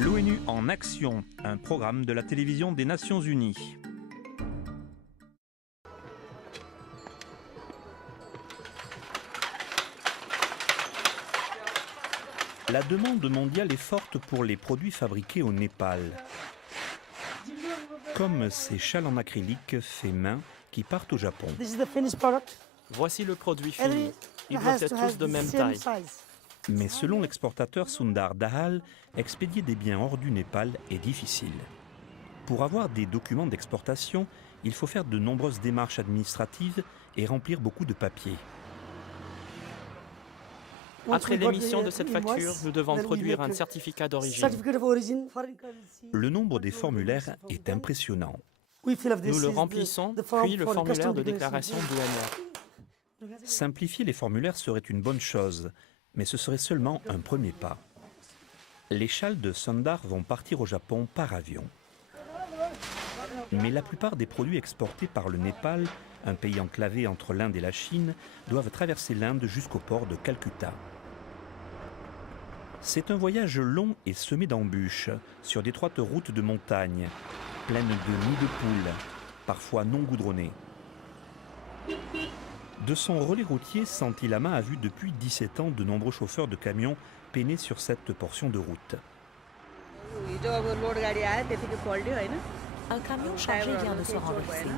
L'ONU en action, un programme de la télévision des Nations Unies. La demande mondiale est forte pour les produits fabriqués au Népal, comme ces châles en acrylique faits main qui partent au Japon. Voici le produit fini. Ils doivent être tous de même taille. Mais selon l'exportateur Sundar Dahal, expédier des biens hors du Népal est difficile. Pour avoir des documents d'exportation, il faut faire de nombreuses démarches administratives et remplir beaucoup de papiers. Après l'émission de cette facture, nous devons produire un certificat d'origine. Le nombre des formulaires est impressionnant. Nous le remplissons, puis le formulaire de déclaration douanière. Simplifier les formulaires serait une bonne chose, mais ce serait seulement un premier pas. Les châles de Sundar vont partir au Japon par avion. Mais la plupart des produits exportés par le Népal, un pays enclavé entre l'Inde et la Chine, doivent traverser l'Inde jusqu'au port de Calcutta. C'est un voyage long et semé d'embûches, sur d'étroites routes de montagne, pleines de nids de poules, parfois non goudronnées. De son relais routier, Santi Lama a vu depuis 17 ans de nombreux chauffeurs de camions peiner sur cette portion de route. Un camion chargé vient de se renverser.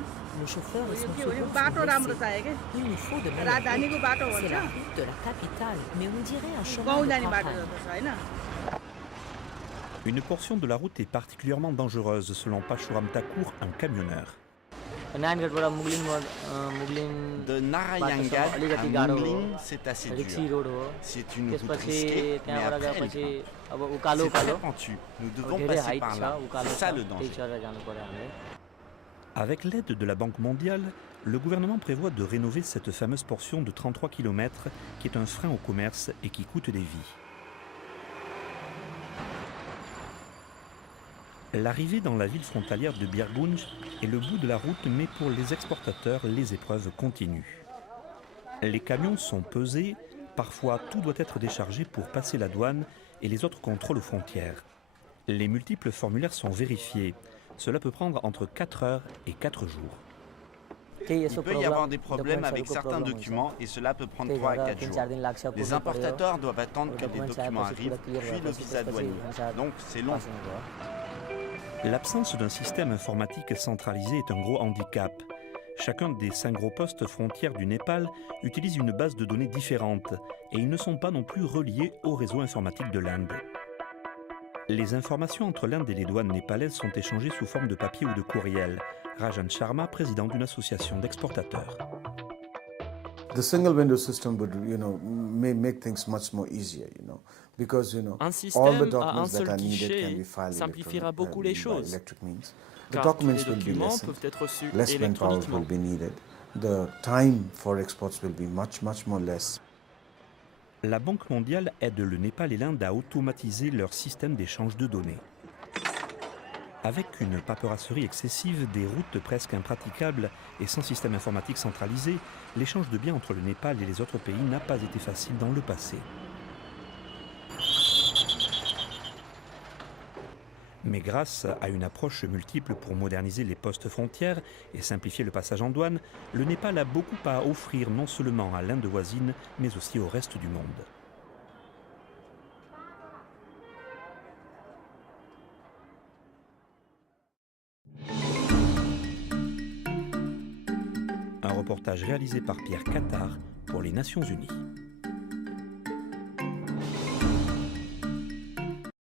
Le chauffeur et son second sont blessés. Il nous faut de meilleures routes. C'est la route de la capitale, mais on dirait un chemin de campagne. Une portion de la route est particulièrement dangereuse, selon Pachuram Thakur, un camionneur. De Narayangal à Mungling, c'est assez dur. C'est une route risquée, mais après c'est très pentu. Nous devons passer par là. C'est ça le danger. Avec l'aide de la Banque mondiale, le gouvernement prévoit de rénover cette fameuse portion de 33 km qui est un frein au commerce et qui coûte des vies. L'arrivée dans la ville frontalière de Birgunj est le bout de la route, mais pour les exportateurs, les épreuves continuent. Les camions sont pesés, parfois tout doit être déchargé pour passer la douane et les autres contrôles aux frontières. Les multiples formulaires sont vérifiés. Cela peut prendre entre 4 heures et 4 jours. Il peut y avoir des problèmes avec certains documents et cela peut prendre 3 à 4 jours. Les importateurs doivent attendre que les documents arrivent, puis le visa douanier. Donc c'est long. L'absence d'un système informatique centralisé est un gros handicap. Chacun des 5 gros postes frontières du Népal utilise une base de données différente et ils ne sont pas non plus reliés au réseau informatique de l'Inde. Les informations entre l'Inde et les douanes népalaises sont échangées sous forme de papier ou de courriel. Rajan Sharma, président d'une association d'exportateurs. The single window system would, may make things much more easier, because, Un all the système à un documents that seul are needed can guichet be filed simplifiera beaucoup les by choses. electric means. The Car documents tous les will be documents lessened, peuvent être reçus less manpower will électroniquement. be needed. The time for exports will be much more less. La Banque mondiale aide le Népal et l'Inde à automatiser leur système d'échange de données. Avec une paperasserie excessive, des routes presque impraticables et sans système informatique centralisé, l'échange de biens entre le Népal et les autres pays n'a pas été facile dans le passé. Mais grâce à une approche multiple pour moderniser les postes frontières et simplifier le passage en douane, le Népal a beaucoup à offrir non seulement à l'Inde voisine, mais aussi au reste du monde. Un reportage réalisé par Pierre Cattard pour les Nations Unies.